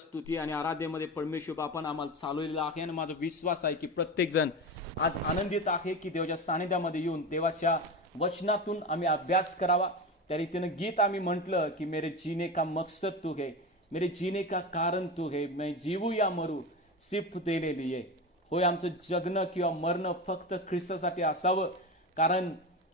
स्तुती आणि आराधनेमध्ये परमेश्वर बापानं आम्हाला चालवलेला आहे आणि माझा विश्वास आहे की प्रत्येक जण आज आनंदित आहे की देवाच्या सानिध्यामध्ये येऊन देवाच्या वचनातून आम्ही अभ्यास करावा। त्या रीतीनं गीत आम्ही म्हटलं की मेरे जीने का मकसद तू है, मेरे जीने का कारण तू है, मैं जीवू या मरू सिर्फ तेरे लिए। होय, आमचं जगणं किंवा मरणं फक्त ख्रिस्तासाठी असावं, कारण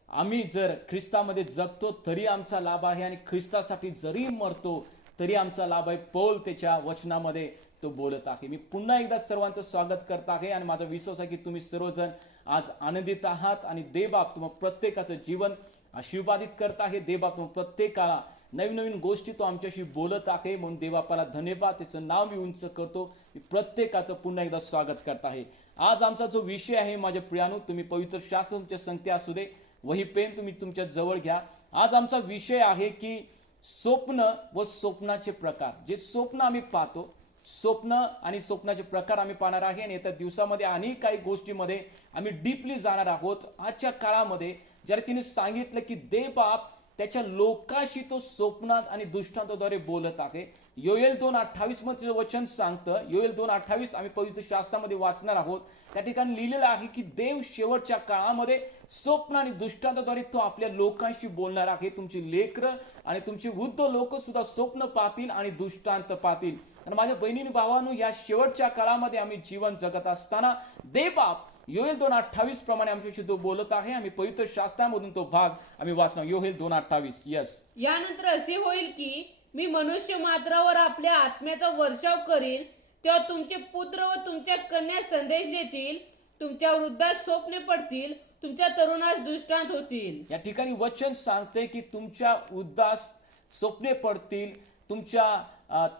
आम्ही जर ख्रिस्तामध्ये जगतो तरी आमचा लाभ आहे आणि ख्रिस्तासाठी जरी मरतो तरी आमचा लाभ आहे। पौल त्याच्या वचनामध्ये तो बोलत आहे। मी पुन्हा एकदा सर्वांचं स्वागत करत आहे आणि माझा विश्वास आहे की तुम्ही सर्वजण आज आनंदित आहात आणि देवबाप तुम्हाला प्रत्येकाचं जीवन आशीर्वादित करत आहे। देवबाप तुम्हाला प्रत्येकाला नवीन नवीन गोष्टी तो आमच्याशी बोलत आहे, म्हणून देवबापाला धन्यवाद, त्याचं नाव मी उंच करतो। मी प्रत्येकाचं पुन्हा एकदा स्वागत करत आहे। आज आमचा जो विषय आहे माझ्या प्रियानो, तुम्ही पवित्र शास्त्र तुमच्या संगती असू दे, वही पेन तुम्ही तुमच्या जवळ घ्या। आज आमचा विषय आहे की स्वप्न व स्वप्नाचे प्रकार। जे स्वप्न आम्ही पाहतो, स्वप्न आणि स्वप्नाचे प्रकार आम्ही पाहणार आहे आणि येत्या दिवसामध्ये अनेक काही गोष्टीमध्ये आम्ही डीपली जाणार आहोत। आजच्या काळामध्ये जर तिने सांगितलं की देवबाप त्याच्या लोकाशी तो स्वप्नात आणि दृष्टांताद्वारे बोलत आहे। योएल 2:28 मध्ये वचन सांगतं, योएल 2:28 आम्ही पवित्र शास्त्रामध्ये वाचणार आहोत। त्या ठिकाणी लिहिलेलं आहे की देव शेवटच्या काळामध्ये स्वप्न आणि दृष्टांताद्वारे तो आपल्या लोकांशी बोलणार आहे। तुमची लेकरं आणि तुमची वृद्ध लोक सुद्धा स्वप्न पाहतील आणि दृष्टांत पाहतील। आणि माझ्या बहिणीने भावांनो, या शेवटच्या काळामध्ये आम्ही जीवन जगत असताना देवबाप योएल 2:28 प्रमाणे आमच्याशी तो बोलत आहे। आम्ही पवित्र शास्त्रामधून तो भाग आम्ही वाचणार। योएल 2:28। यस, यानंतर असे होईल की मी मनुष्य मात्रावर आपल्या आत्म्याचा वर्षाव करील, तेव्हा तुमचे पुत्र व तुमच्या कन्या संदेश देतील, तुमच्या वृद्धास स्वप्ने पडतील, तुमच्या तरुणास दृष्टांत होतील। या ठिकाणी वचन सांगते की तुमच्या वृद्धास स्वप्ने पडतील, तुमच्या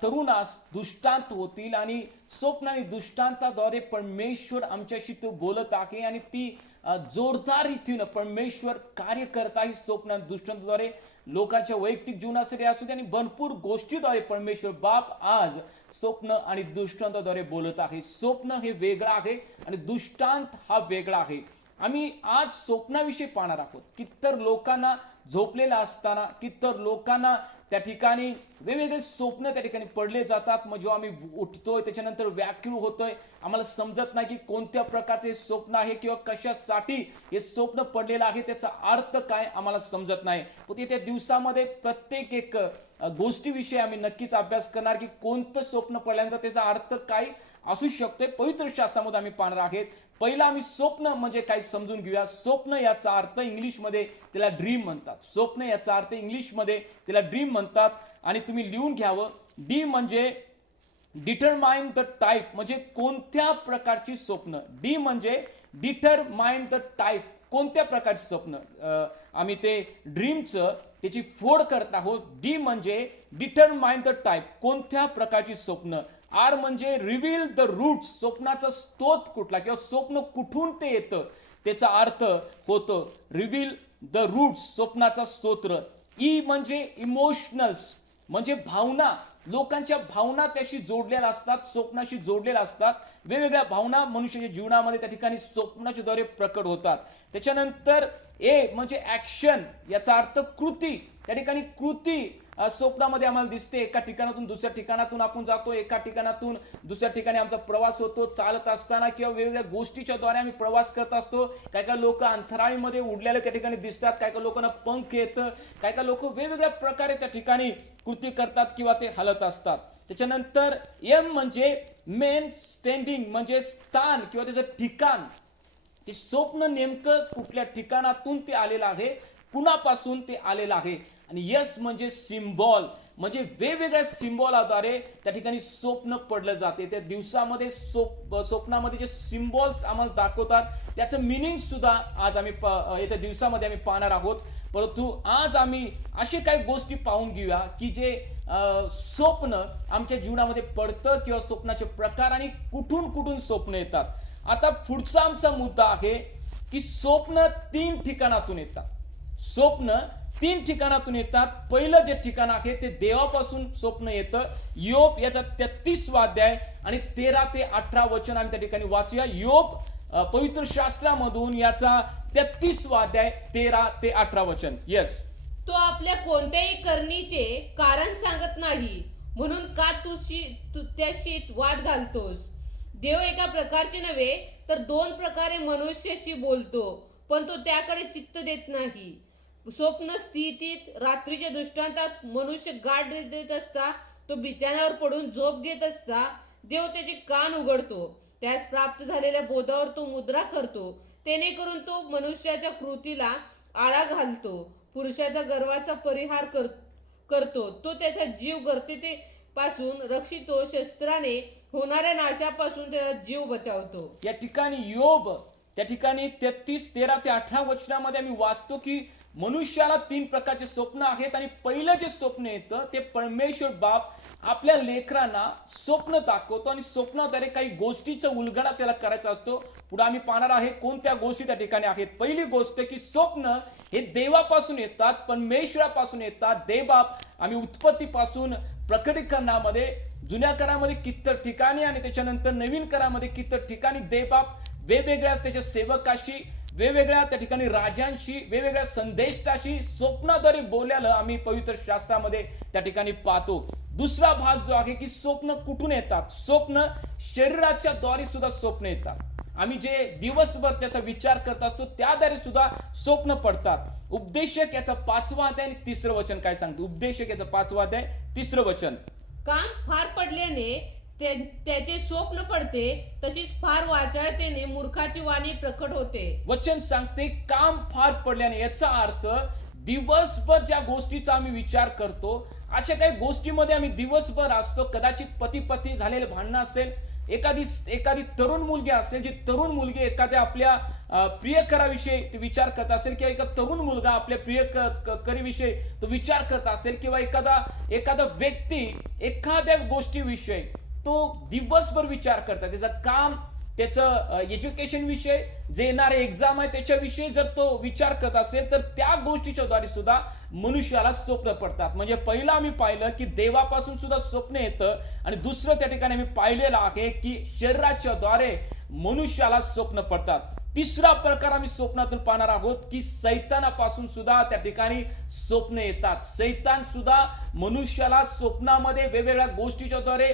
तरुणास दृष्टांत होतील। आणि स्वप्न आणि दृष्टांताद्वारे परमेश्वर आमच्याशी तो बोलत आहे आणि ती जोरदार रीतीनं परमेश्वर कार्य करत आहे। स्वप्न दृष्टांताद्वारे लोकांच्या वैयक्तिक जीवनासाठी असू दे आणि भरपूर गोष्टीद्वारे परमेश्वर बाप आज स्वप्न आणि दृष्टांताद्वारे बोलत आहे। स्वप्न हे वेगळं आहे आणि दृष्टांत हा वेगळा आहे। आम्ही आज स्वप्नाविषयी पाहणार आहोत। कित्तर लोकांना झोपलेला असताना, कित्तर लोकांना त्या ठिकाणी वेगवेगळे स्वप्न त्या ठिकाणी पडले जातात। मग जेव्हा आम्ही उठतोय त्याच्यानंतर व्याकुळ होतोय, आम्हाला समजत नाही की कोणत्या प्रकारचे स्वप्न आहे किंवा कशासाठी हे स्वप्न पडलेलं आहे, त्याचा अर्थ काय आम्हाला समजत नाही। पण येत्या दिवसामध्ये प्रत्येक एक गोष्टीविषयी आम्ही नक्कीच अभ्यास करणार की कोणतं स्वप्न पडल्यानंतर त्याचा अर्थ काय असू शकतोय, पवित्र शास्त्रामध्ये आम्ही पाहणार आहेत। पहिला आम्ही स्वप्न म्हणजे काय समजून घेऊया। स्वप्न याचा अर्थ इंग्लिशमध्ये त्याला ड्रीम म्हणतात। स्वप्न याचा अर्थ इंग्लिशमध्ये त्याला ड्रीम म्हणतात आणि तुम्ही लिहून घ्यावं। डी म्हणजे डिटरमाइन द टाईप, म्हणजे कोणत्या प्रकारची स्वप्न। डी म्हणजे डिटरमाइन द टाईप, कोणत्या प्रकारचे स्वप्न। आम्ही ते ड्रीमचं त्याची फोड करत आहोत। डी म्हणजे डिटरमाइन द टाईप, कोणत्या प्रकारची स्वप्न। आर म्हणजे रिव्हील द रूट्स, स्वप्नाचा स्रोत कुठला किंवा स्वप्न कुठून ते येतं त्याचा अर्थ होतो रिव्हील द रूट्स, स्वप्नाचा स्तोत्र। ई म्हणजे इमोशनल्स, म्हणजे भावना, लोकांच्या भावना त्याशी जोडलेल्या असतात, स्वप्नाशी जोडलेल्या असतात। वेगवेगळ्या भावना मनुष्याच्या जीवनामध्ये त्या ठिकाणी स्वप्नाच्या द्वारे प्रकट होतात। त्याच्यानंतर ए म्हणजे ऍक्शन, याचा अर्थ कृती। त्या ठिकाणी कृती स्वप्नामध्ये आम्हाला दिसते। एका ठिकाणातून दुसऱ्या ठिकाणातून आपण जातो, एका ठिकाणातून दुसऱ्या ठिकाणी आमचा प्रवास होतो, चालत असताना किंवा वेगवेगळ्या गोष्टीच्या द्वारे आम्ही प्रवास करत असतो। काय काय लोक अंतराळीमध्ये उडलेले त्या ठिकाणी दिसतात, काय काय लोकांना पंख येतं, काय काय लोक वेगवेगळ्या प्रकारे त्या ठिकाणी कृती करतात किंवा ते हलत असतात। त्याच्यानंतर एम म्हणजे मेन स्टँडिंग, म्हणजे स्थान किंवा त्याचं ठिकाण। ते स्वप्न नेमकं कुठल्या ठिकाणातून ते आलेलं आहे, कुणापासून ते आलेलं आहे। आणि यस म्हणजे सिम्बॉल, म्हणजे वेगवेगळ्या सिम्बॉलद्वारे त्या ठिकाणी स्वप्न पडलं जाते। त्या दिवसामध्ये स्वप्नामध्ये जे सिम्बॉल्स आम्हाला दाखवतात त्याचं मिनिंग सुद्धा आज आम्ही येत्या दिवसामध्ये आम्ही पाहणार आहोत। परंतु आज आम्ही अशी काही गोष्टी पाहून घेऊया की जे स्वप्न आमच्या जीवनामध्ये पडतं किंवा स्वप्नाचे प्रकार आणि कुठून कुठून स्वप्न येतात। आता पुढचा आमचा मुद्दा आहे की स्वप्न 3 ठिकाणातून येतात। स्वप्न 3 ठिकाणातून येतात। पहिलं जे ठिकाण आहे ते देवापासून स्वप्न येतं। योब याचा 33वा अध्याय आणि 13 ते 18 वचन आम्ही त्या ठिकाणी वाचूया। योब पवित्र शास्त्रामधून याचा 33वा अध्याय 13 ते 18 वचन। यस, तो आपल्या कोणत्याही करणीचे कारण सांगत नाही, म्हणून का तू त्याशी वाद घालतोस? देव एका प्रकारचे नव्हे तर दोन प्रकारे मनुष्याशी बोलतो, पण तो त्याकडे चित्त देत नाही. स्वप्न स्थितीत रात्रीच्या दृष्टांतात मनुष्य गाढ देत असता, तो बिछाण्यावर पडून झोप घेत असता देव त्याचे कान उघडतो. त्यास प्राप्त झालेल्या बोधावर तो मुद्रा करतो, जेणेकरून तो मनुष्याच्या कृतीला आळा घालतो. पुरुषाच्या गर्वाचा परिहार करतो. तो त्याचा जीव गर्तेपासून रक्षितो, शस्त्राने होणाऱ्या नाशापासून त्याचा जीव बचावतो. या ठिकाणी योब त्या ठिकाणी 33, 13 ते 18 वचनामध्ये आम्ही वाचतो की मनुष्याला 3 प्रकारचे स्वप्न आहेत आणि पहिलं जे स्वप्न येतं ते परमेश्वर बाप आपल्या लेकरांना स्वप्न दाखवतो आणि स्वप्नाद्वारे काही गोष्टीचा उलगडा त्याला करायचा असतो. पुढे आम्ही पाहणार आहे कोणत्या गोष्टी त्या ठिकाणी आहेत. पहिली गोष्ट की स्वप्न हे देवापासून येतात, परमेश्वरापासून येतात. देवबाप आम्ही उत्पत्तीपासून प्रकटीकरणामध्ये जुन्या करामध्ये कितीतर ठिकाणी आणि त्याच्यानंतर नवीन करामध्ये कितीतर ठिकाणी देवबाप वेगवेगळ्या त्याच्या सेवकाशी, वेगवेगळ्या त्या ठिकाणी राजांशी, वेगवेगळ्या संदेष्टाशी स्वप्नाद्वारे बोलल्याला आम्ही पवित्र शास्त्रामध्ये त्या ठिकाणी पाहतो. दुसरा भाग जो आहे की स्वप्न कुठून येतात? स्वप्न शरीराच्या द्वारे सुद्धा स्वप्न येतात. आम्ही जे दिवसभर त्याचा विचार करत असतो त्याद्वारे सुद्धा स्वप्न पडतात. उपदेशक याचा 5वा अध्याय आणि 3रं वचन काय सांगतो? उपदेशक याचा 5वा अध्याय 3रं वचन. काम फार पडल्याने त्याचे स्वप्न पडते, तशीच फार वाचाळतेने मूर्खाची वाणी प्रकट होते. वचन सांगते काम फार पडल्याने. याचा अर्थ दिवसभर ज्या गोष्टीचा आम्ही विचार करतो, अशा काही गोष्टीमध्ये आम्ही दिवसभर असतो. कदाचित पती पत्नी झालेले भांडणं असेल, एखादी तरुण मुलगी असेल, जी तरुण मुलगी एखाद्या आपल्या प्रियकराविषयी विचार करत असेल, किंवा एका तरुण मुलगा आपल्या प्रियकरीविषयी तो विचार करत असेल, किंवा एखादा व्यक्ती एखाद्या गोष्टीविषयी तो दिवसभर विचार करतात. त्याचं काम, त्याचं एज्युकेशन विषय, जे येणारे एक्झाम आहे त्याच्याविषयी जर तो विचार करत असेल तर त्या गोष्टीच्या द्वारे सुद्धा मनुष्याला स्वप्न पडतात. म्हणजे पहिलं आम्ही पाहिलं की देवापासून सुद्धा स्वप्न येतं आणि दुसरं त्या ठिकाणी आम्ही पाहिलेलं आहे की शरीराच्या द्वारे मनुष्याला स्वप्न पडतात. तिसरा प्रकार आम्ही स्वप्नातून पाहणार आहोत की सैतानापासून सुद्धा त्या ठिकाणी स्वप्न येतात. सैतान सुद्धा मनुष्याला स्वप्नामध्ये वेगवेगळ्या गोष्टीच्या द्वारे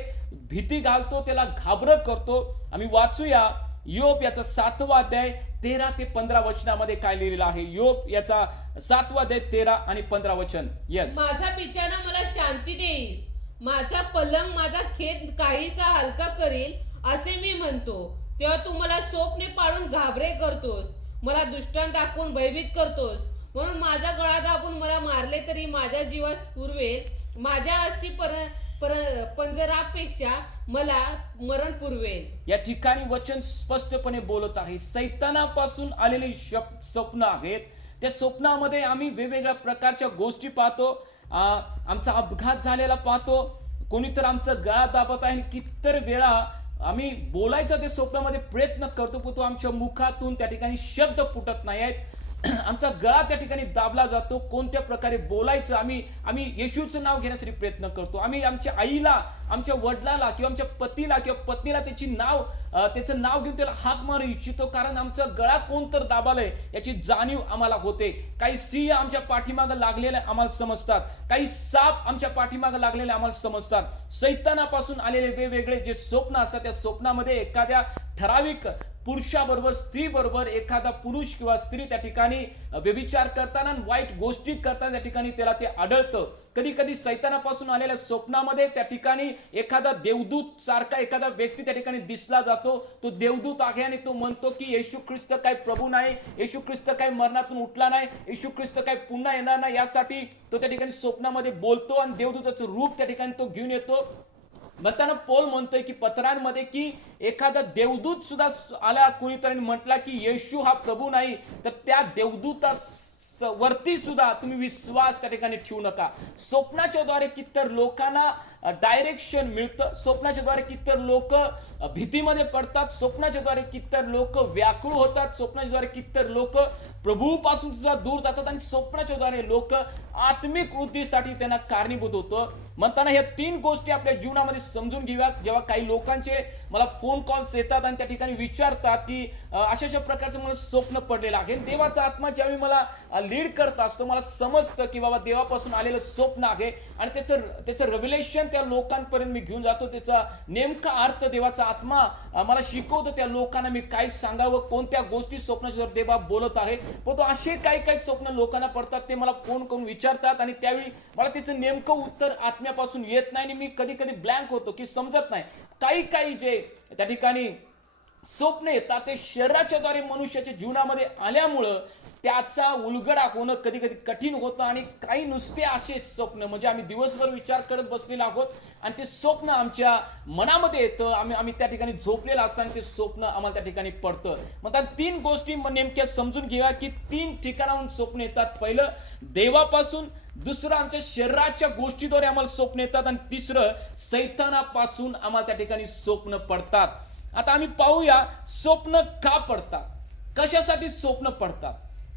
भीती घालतो, त्याला घाबरट करतो. आम्ही वाचूया योब याचा 7वा अध्याय 13 ते 15 वचनामध्ये काय लिहिलेलं आहे. योब याचा 7वा अध्याय 13 आणि 15 वचन. यस. माझा बिछाना मला शांती देईल, माझा पलंग माझा खेद काहीसा हलका करील, असे मी म्हणतो. तेव्हा तू मला स्वप्ने पाडून घाबरे करतोस, मला दृष्टांत दाखवून भयभीत करतोस. म्हणून माझा गळा दाबून मला मारले तरी माझ्या जीवास पुरवेल, माझ्या अस्थि पंजरापेक्षा मला मरण पुरवेल. या ठिकाणी वचन स्पष्टपणे बोलत आहे. सैतानापासून आलेली स्वप्न आहेत. त्या स्वप्नामध्ये आम्ही वेगवेगळ्या प्रकारच्या गोष्टी पाहतो. आमचा अपघात झालेला पाहतो, कोणीतर आमचं गळा दाबत आहे आणि कितीतर वेळा आम्ही बोलायचा ते स्वप्नामध्ये प्रयत्न करतो, पण तो आमच्या मुखातून त्या ठिकाणी शब्द फुटत नाही आहेत. आमचा गळा त्या ठिकाणी दाबला जातो. कोणत्या प्रकारे बोलायचं, आम्ही येशूचं नाव घेण्यासाठी प्रयत्न करतो. आम्ही आमच्या आईला, आमच्या वडिलाला किंवा आमच्या पतीला किंवा पत्नीला त्याचं नाव घेऊन त्याला हाक मारू इच्छितो, कारण आमचा गळा कोणतर दाबालय याची जाणीव आम्हाला होते. काही सिंह आमच्या पाठीमागं लागलेले आम्हाला समजतात, काही साप आमच्या पाठीमागं लागलेले आम्हाला समजतात. सैतानापासून आलेले वेगवेगळे जे स्वप्न असतात, त्या स्वप्नामध्ये एखाद्या ठराविक पुरुषाबरोबर, स्त्रीबरोबर एखादा पुरुष किंवा स्त्री त्या ठिकाणी व्यभिचार करताना, वाईट गोष्टी करताना त्या ठिकाणी त्याला ते आढळतं. कधी कधी सैतानापासून आलेल्या स्वप्नामध्ये त्या ठिकाणी एखादा देवदूत सारखा एखादा व्यक्ती त्या ठिकाणी दिसला जातो. तो देवदूत आहे आणि तो म्हणतो की येशू ख्रिस्त काय प्रभू नाही, येशू ख्रिस्त काय मरणातून उठला नाही, येशू ख्रिस्त काय पुन्हा येणार नाही, यासाठी तो त्या ठिकाणी स्वप्नामध्ये बोलतो आणि देवदूताचं रूप त्या ठिकाणी तो घेऊन येतो. म्हणताना पौल म्हणतोय की पत्रांमध्ये की एखादा देवदूत सुद्धा आला, कुणीतरी म्हटला की येशू हा प्रभू नाही, तर त्या देवदूता वरती सुद्धा तुम्ही विश्वास त्या ठिकाणी ठेवू नका. स्वप्नाच्या द्वारे कितीतर लोकांना डायरेक्शन मिळतं, स्वप्नाच्या द्वारे कितीतर लोक भीतीमध्ये पडतात, स्वप्नाच्या द्वारे कितीतर लोक व्याकुळ होतात, स्वप्नाच्या द्वारे कितीतर लोक प्रभूपासून सुद्धा दूर जातात आणि स्वप्नाच्या द्वारे लोक आत्मिक वृद्धीसाठी त्यांना कारणीभूत होतं. म्हणताना ह्या 3 गोष्टी आपल्या जीवनामध्ये समजून घेऊयात. जेव्हा काही लोकांचे मला फोन कॉल्स येतात आणि त्या ठिकाणी विचारतात की अशा प्रकारचं मला स्वप्न पडलेलं आहे, देवाचा आत्मा ज्यावेळी मला लीड करत असतो, मला समजतं की बाबा देवापासून आलेलं स्वप्न आहे आणि त्याचं रेव्हिलेशन त्या लोकांपर्यंत मी घेऊन जातो, त्याचा नेमका अर्थ देवाचा आत्मा मला शिकवतो, त्या लोकांना मी काय सांगावं, कोणत्या गोष्टी स्वप्नाच्या देवा बोलत आहे. पण तो असे काही स्वप्न लोकांना पडतात, ते मला फोन करून विचारतात आणि त्यावेळी मला त्याचं नेमकं उत्तर आत्म्यापासून येत नाही आणि मी कधी कधी ब्लँक होतो की समजत नाही. काही जे त्या ठिकाणी स्वप्न येतात ते शरीराच्या द्वारे मनुष्याच्या जीवनामध्ये आल्यामुळं त्याचा उलगडा होणं कधी कधी कठीण होतं. आणि काही नुसते असेच स्वप्न म्हणजे आम्ही दिवसभर विचार करत बसलेलो आहोत आणि ते स्वप्न आमच्या मनामध्ये येतं, आम्ही त्या ठिकाणी झोपलेलं असताना ते स्वप्न आम्हाला त्या ठिकाणी पडतं. मग त्या 3 गोष्टी नेमक्या समजून घेऊया की 3 ठिकाणाहून स्वप्न येतात. पहिलं देवापासून, दुसरं आमच्या शरीराच्या गोष्टीद्वारे आम्हाला स्वप्न येतात आणि तिसरं सैतानापासून आम्हाला त्या ठिकाणी स्वप्न पडतात. आता आम्ही पाहूया स्वप्न का पडतात, कशासाठी स्वप्न पडतात.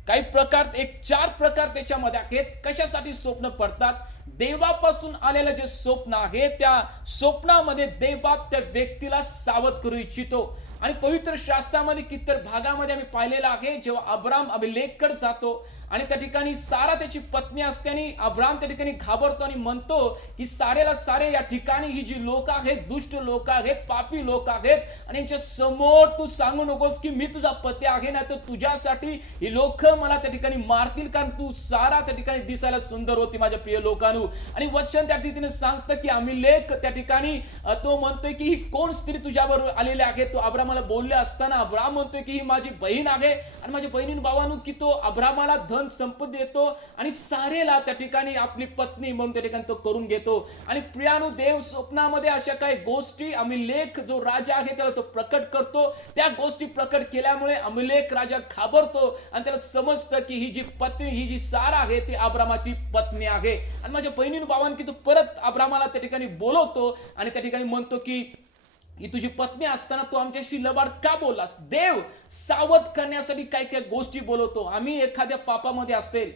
काही प्रकार, 4 प्रकार त्याच्यामध्ये आहेत कशासाठी स्वप्न पडतात. देवापासून आलेलं जे स्वप्न आहे त्या स्वप्नामध्ये देवबाप त्या व्यक्तीला सावध करू इच्छितो. आणि पवित्र शास्त्रामध्ये कितीतर भागामध्ये आम्ही पाहिलेलं आहे, जेव्हा अब्राम अभिलेखकडे जातो आणि त्या ठिकाणी सारा त्याची पत्नी असते आणि अब्राम त्या ठिकाणी घाबरतो आणि म्हणतो की सारेला सारे या ठिकाणी ही जी लोक आहेत, दुष्ट लोक आहेत, पापी लोक आहेत आणि यांच्या समोर तू सांगू नकोस की मी तुझा पती आहे, नाही तर तुझ्यासाठी ही लोक मला त्या ठिकाणी मारतील, कारण तू सारा त्या ठिकाणी दिसायला सुंदर होती माझ्या प्रिय लोकांनो. आणि वचन त्या ठिकाणी सांगतं की अभिलेख त्या ठिकाणी तो म्हणतोय की ही कोण स्त्री तुझ्याबरोबर आलेली आहे. तो अब्रामाला बोलले असताना अब्राम म्हणतोय की ही माझी बहीण आहे आणि माझ्या बहिणीन भावांनो की तो अब्रामाला धन संपत्ती देतो आणि सारेला त्या ठिकाणी आपली पत्नी म्हणून त्या ठिकाणी तो करून घेतो. आणि प्रियानु देव स्वप्नामध्ये अशा काही गोष्टी अभिलेख जो राजा आहे त्याला तो प्रकट करतो. त्या गोष्टी प्रकट केल्यामुळे अभिलेख राजा घाबरतो आणि त्याला समजतं की ही जी पत्नी, ही जी सारा आहे ती अब्रामाची पत्नी आहे. आणि माझ्या बहिणीन भावांनो की तो परत अब्रामाला त्या ठिकाणी बोलवतो आणि त्या ठिकाणी म्हणतो की ही तुझी पत्नी असताना तू आमच्याशी लबाड का बोललास. देव सावध करण्यासाठी काय गोष्टी बोलवतो. आम्ही एखाद्या पापामध्ये असेल,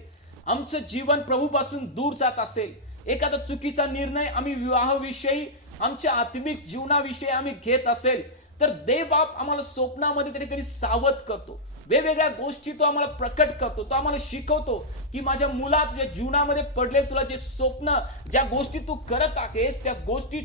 आमचं जीवन प्रभूपासून दूर जात असेल, एखादा चुकीचा निर्णय आम्ही विवाहाविषयी, आमच्या आत्मिक जीवनाविषयी आम्ही घेत असेल, तर देवबाप आम्हाला स्वप्नामध्ये त्या ठिकाणी सावध करतो. वेगवेगळ्या गोष्टी तो आम्हाला प्रकट करतो, तो आम्हाला शिकवतो की माझ्या मुला तुझ्या जीवनामध्ये पडले, तुला जे स्वप्न, ज्या गोष्टी तू करत आहेस त्या गोष्टी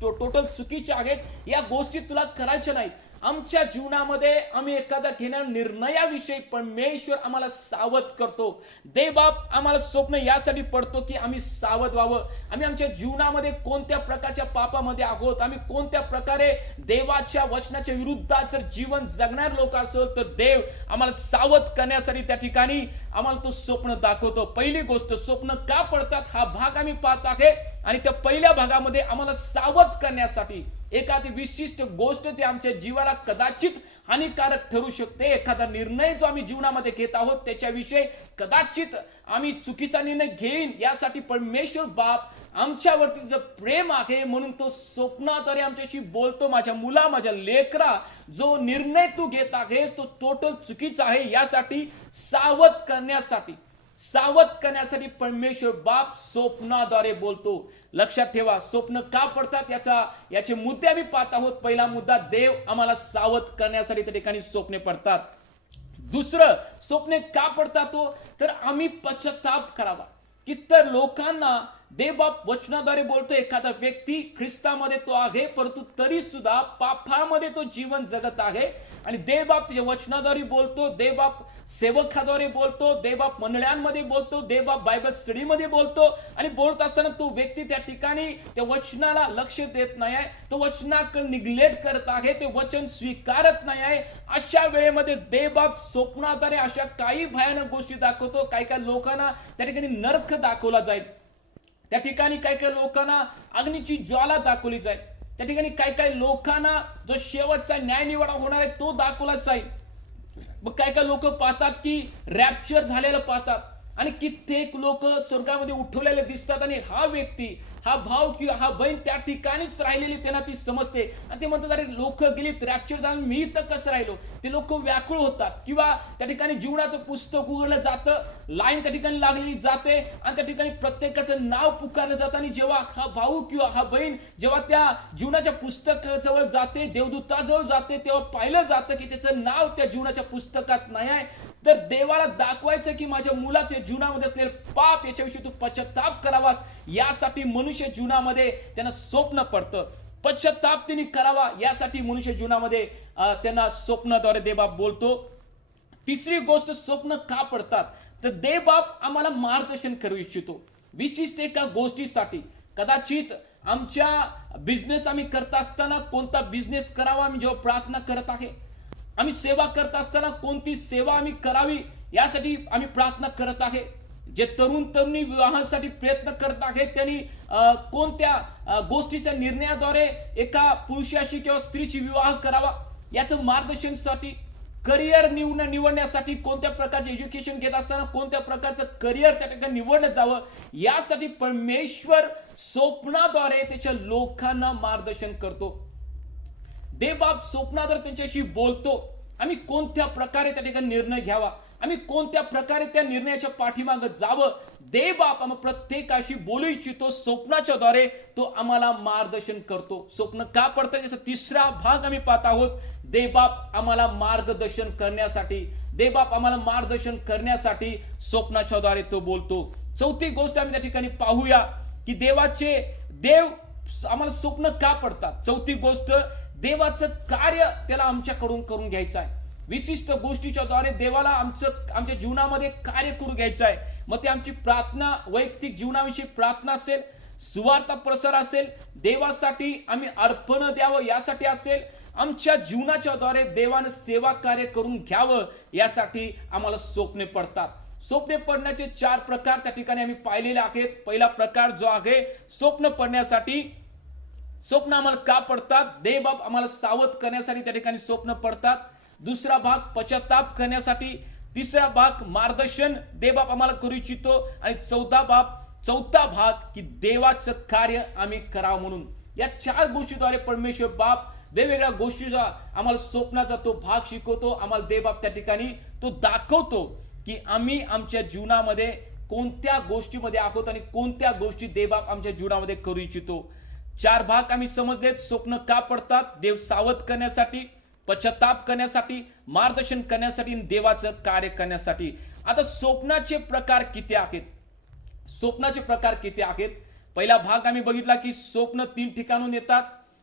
टोटल चुकीच्या आहेत, या गोष्टी तुला करायच्या नाहीत. आमच्या जीवनामध्ये आम्ही एखादा घेणाऱ्या निर्णयाविषयी परमेश्वर आम्हाला सावध करतो. देवबाप आम्हाला स्वप्न यासाठी पडतो की आम्ही सावध व्हावं. आम्ही आमच्या जीवनामध्ये कोणत्या प्रकारच्या पापामध्ये आहोत, आम्ही कोणत्या प्रकारे देवाच्या वचनाच्या विरुद्धात जर जीवन जगणारे लोक असेल तर देव आम्हाला सावध करण्यासाठी त्या ठिकाणी आम्हाला तो स्वप्न दाखवतो. पहिली गोष्ट, स्वप्न का पडतात हा भाग आम्ही पाहत आहे आणि त्या पहिल्या भागामध्ये आम्हाला सावध करण्यासाठी एखादी विशिष्ट गोष्ट ती आमच्या जीवाला कदाचित हानिकारक ठरू शकते. एखादा निर्णय जो आम्ही जीवनामध्ये घेत आहोत त्याच्याविषयी कदाचित आम्ही चुकीचा निर्णय घेईन, यासाठी परमेश्वर बाप आमच्यावरती जर प्रेम आहे म्हणून तो स्वप्नाद्वारे आमच्याशी बोलतो. माझ्या मुला, माझ्या लेकरा, जो निर्णय तू घेत आहेस तो टोटल चुकीचा आहे, यासाठी सावध करण्यासाठी परमेश्वर बाप स्वप्नाद्वारे बोलतो. लक्षात ठेवा, स्वप्न का पडतात याचे मुद्दे आम्ही पाहत आहोत. पहिला मुद्दा, देव आम्हाला सावध करण्यासाठी त्या ठिकाणी स्वप्ने पडतात. दुसरं, स्वप्ने का पडतात तर आम्ही पश्चाताप करावा. कितीतर लोकांना देवबाप वचनाद्वारे बोलतो. एखादा व्यक्ती ख्रिस्तामध्ये तो आहे परंतु तरी सुद्धा पापामध्ये तो जीवन जगत आहे आणि देवबाप त्याच्या वचनाद्वारे बोलतो, देवबाप सेवकाद्वारे बोलतो, देवबाप मंडळांमध्ये बोलतो, देवबाप बायबल स्टडीमध्ये बोलतो आणि बोलत असताना तो व्यक्ती त्या ठिकाणी त्या वचनाला लक्ष देत नाही आहे, तो वचनाकडे निग्लेक्ट करत आहे, ते वचन स्वीकारत नाही आहे. अशा वेळेमध्ये देवबाप स्वप्नाद्वारे अशा काही भयानक गोष्टी दाखवतो. काही लोकांना त्या ठिकाणी नरक दाखवला जाईल, त्या ठिकाणी काही लोकांना अग्नीची ज्वाला दाखवली जाईल, त्या ठिकाणी काही लोकांना जो शेवटचा न्याय निवाडा होणार आहे तो दाखवला जाईल. मग काही लोक पाहतात की रॅप्चर झालेलं पाहतात आणि कित्येक लोक स्वर्गामध्ये उठवलेले दिसतात आणि हा व्यक्ती, हा भाव किंवा हा बहीण त्या ठिकाणीच राहिलेली त्यांना ती समजते आणि ते म्हणतात अरे लोक गेली, रॅप्चर झालं, मी तर कसं राहिलो. ते लोक व्याकुळ होतात किंवा त्या ठिकाणी जीवनाचं पुस्तक उघडलं जातं, लाईन त्या ठिकाणी लागलेली जाते आणि त्या ठिकाणी प्रत्येकाचं नाव पुकारलं जातं आणि जेव्हा हा भाऊ किंवा हा बहीण जेव्हा त्या जीवनाच्या पुस्तकाजवळ जाते, देवदूताजवळ जाते, तेव्हा पाहिलं जातं की त्याचं नाव त्या जीवनाच्या पुस्तकात नाही आहे. तर देवाला दाखवायचं की माझ्या मुलाच्या जीवनामध्ये असलेलं पाप याच्याविषयी तू पश्चाताप करावास, यासाठी मनुष्य जीवनामध्ये त्यांना स्वप्न पडतं. पश्चाताप त्यांनी करावा यासाठी मनुष्य जीवनामध्ये त्यांना स्वप्नाद्वारे देवबाप बोलतो. तिसरी गोष्ट, स्वप्न का पडतात तर देवबाप आम्हाला मार्गदर्शन करू इच्छितो विशिष्ट एका गोष्टीसाठी. कदाचित आमच्या बिझनेस आम्ही करत असताना कोणता बिझनेस करावा आम्ही जेव्हा प्रार्थना करत आहे, आम्ही सेवा करत असताना कोणती सेवा आम्ही करावी यासाठी आम्ही प्रार्थना करत आहे. जे तरुण तरुणी विवाहासाठी प्रयत्न करत आहेत त्यांनी कोणत्या गोष्टीच्या निर्णयाद्वारे एका पुरुषाशी किंवा स्त्रीची विवाह करावा याचं मार्गदर्शनसाठी, करिअर निवडण्यासाठी कोणत्या प्रकारचे एज्युकेशन घेत असताना कोणत्या प्रकारचं करिअर त्या ठिकाणी निवडलं जावं यासाठी परमेश्वर स्वप्नाद्वारे त्याच्या लोकांना मार्गदर्शन करतो. देवबाप स्वप्नाद्वारे त्यांच्याशी बोलतो. आम्ही कोणत्या प्रकारे त्या ठिकाणी निर्णय घ्यावा, आम्ही कोणत्या प्रकारे त्या निर्णयाच्या पाठीमागे जावं, देवबाप आम्हाला प्रत्येकाशी बोलू इच्छितो. स्वप्नाच्या द्वारे तो आम्हाला मार्गदर्शन करतो. स्वप्न का पडतं याचा तिसरा भाग आम्ही पाहत आहोत. देवबाप आम्हाला मार्गदर्शन करण्यासाठी, देवबाप आम्हाला मार्गदर्शन करण्यासाठी स्वप्नाच्या द्वारे तो बोलतो. चौथी गोष्ट आम्ही त्या ठिकाणी पाहूया की देव आम्हाला स्वप्न का पडतात. चौथी गोष्ट, देवाचं कार्य त्याला आमच्याकडून करून घ्यायचं आहे. विशिष्ट गोष्टीच्या द्वारे देवाला आमच्या जीवनामध्ये कार्य करून घ्यायचं आहे. मग ते आमची प्रार्थना, वैयक्तिक जीवनाविषयी प्रार्थना असेल, सुवार्ता प्रसार असेल, देवासाठी आम्ही अर्पण द्यावं यासाठी असेल, आमच्या जीवनाच्या द्वारे देवानं सेवा कार्य करून घ्यावं यासाठी आम्हाला स्वप्ने पडतात. स्वप्ने पडण्याचे 4 प्रकार त्या ठिकाणी आम्ही पाहिलेले आहेत. पहिला प्रकार जो आहे, स्वप्न पडण्यासाठी, स्वप्न आम्हाला का पडतात, देवबाप आम्हाला सावध करण्यासाठी त्या ठिकाणी स्वप्न पडतात. दुसरा भाग, पश्चाताप करण्यासाठी. तिसरा भाग, मार्गदर्शन देवबाप आम्हाला करू इच्छितो. आणि चौथा भाग की देवाचं कार्य आम्ही करावं म्हणून. या 4 गोष्टीद्वारे परमेश्वर बाप वेगवेगळ्या गोष्टीचा आम्हाला स्वप्नाचा तो भाग शिकवतो. आम्हाला देवबाप त्या ठिकाणी तो दाखवतो की आम्ही आमच्या जीवनामध्ये कोणत्या गोष्टीमध्ये आहोत आणि कोणत्या गोष्टी देवबाप आमच्या जीवनामध्ये करू इच्छितो. 4 भाग आम्ही समजलेत. स्वप्न का पडतात, देव सावध करण्यासाठी, पश्चाताप करण्यासाठी, मार्गदर्शन करण्यासाठी आणि देवाचं कार्य करण्यासाठी. आता स्वप्नाचे प्रकार किती आहेत? स्वप्नाचे प्रकार किती आहेत? पहिला भाग आम्ही बघितला की स्वप्न 3 ठिकाणून येतात.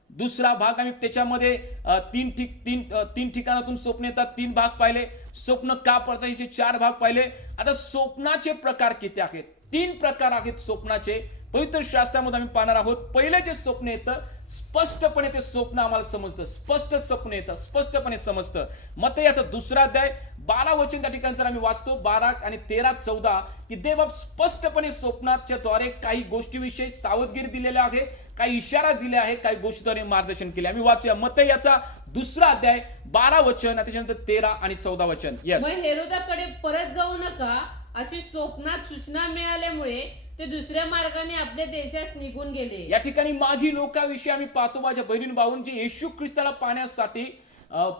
दुसरा भाग आम्ही त्याच्यामध्ये 3 ठिकाणातून स्वप्न येतात, 3 भाग पाहिले. स्वप्न का पडतात याचे 4 भाग पाहिले. आता स्वप्नाचे प्रकार किती आहेत? 3 प्रकार आहेत स्वप्नाचे. पवित्र शास्त्रामध्ये आम्ही पाहणार आहोत. पहिले जे स्वप्न येतं स्पष्टपणे ते स्वप्न आम्हाला समजतं, स्पष्ट स्वप्न येतं, स्पष्टपणे समजतं. मग याचा 2रा अध्याय 12 वचन त्या ठिकाणी जर आम्ही वाचतो, 12 आणि 13, 14 की देवबाप स्पष्टपणे स्वप्नाच्या द्वारे काही गोष्टीविषयी सावधगिरी दिलेली आहे, काही इशारा दिले आहे, काही गोष्टीद्वारे मार्गदर्शन केले. आम्ही वाचूया मग याचा 2रा अध्याय 12 वचन, त्याच्यानंतर 13 आणि 14 वचन. यस. मग हेरोदाकडे परत जाऊ नका अशी स्वप्नात सूचना मिळाल्यामुळे ते दुसऱ्या मार्गाने आपल्या देशात निघून गेले. या ठिकाणी मागी लोकांविषयी आम्ही पाहतो माझ्या बहिणी भाऊन, जे येशू ख्रिस्ताला पाहण्यासाठी